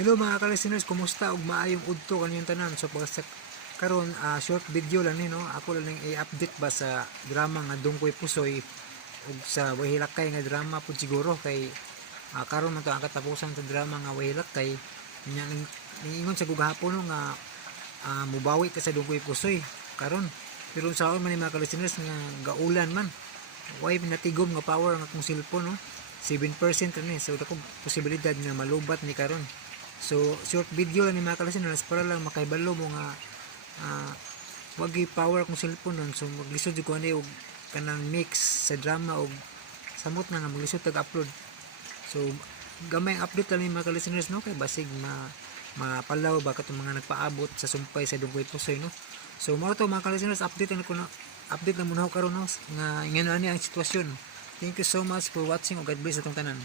Hello mga ka-listeners, kumusta ug maayong udto kaninyong tanan. So pagka karon short video lang ni no. Ako lang i-update ba sa drama nga Dungkoy Pusoy ug sa Wahilakay nga drama pud siguro kay karon man to ang katapusan sa drama nga Wahilakay. Nya ningon sa gugahapon no, nga mubawi ta sa Dungkoy Pusoy karon. Pero sa man ni mga ka-listeners nga gaulan man. Way natigom nga power nga akong cellphone no. 7% ni so dako posibilidad nga malubat ni karon. So short video lang ni mga ka-listeners para lang makaibalo mo nga wag power kung cellphone nun. So maglisod jud ko ani og kanang mix sa drama og samot na nga maglisod tag upload. So gamay update lang ni mga ka-listeners no kay basig mapalaw ba katong mga nagpaabot sa sumpay sa Dungkoy Pusoy no. So mao to mga ka-listeners, update lang ko na update lang muna ako karon no nga ngano ani ang sitwasyon. Thank you so much for watching ug God bless atong tanan.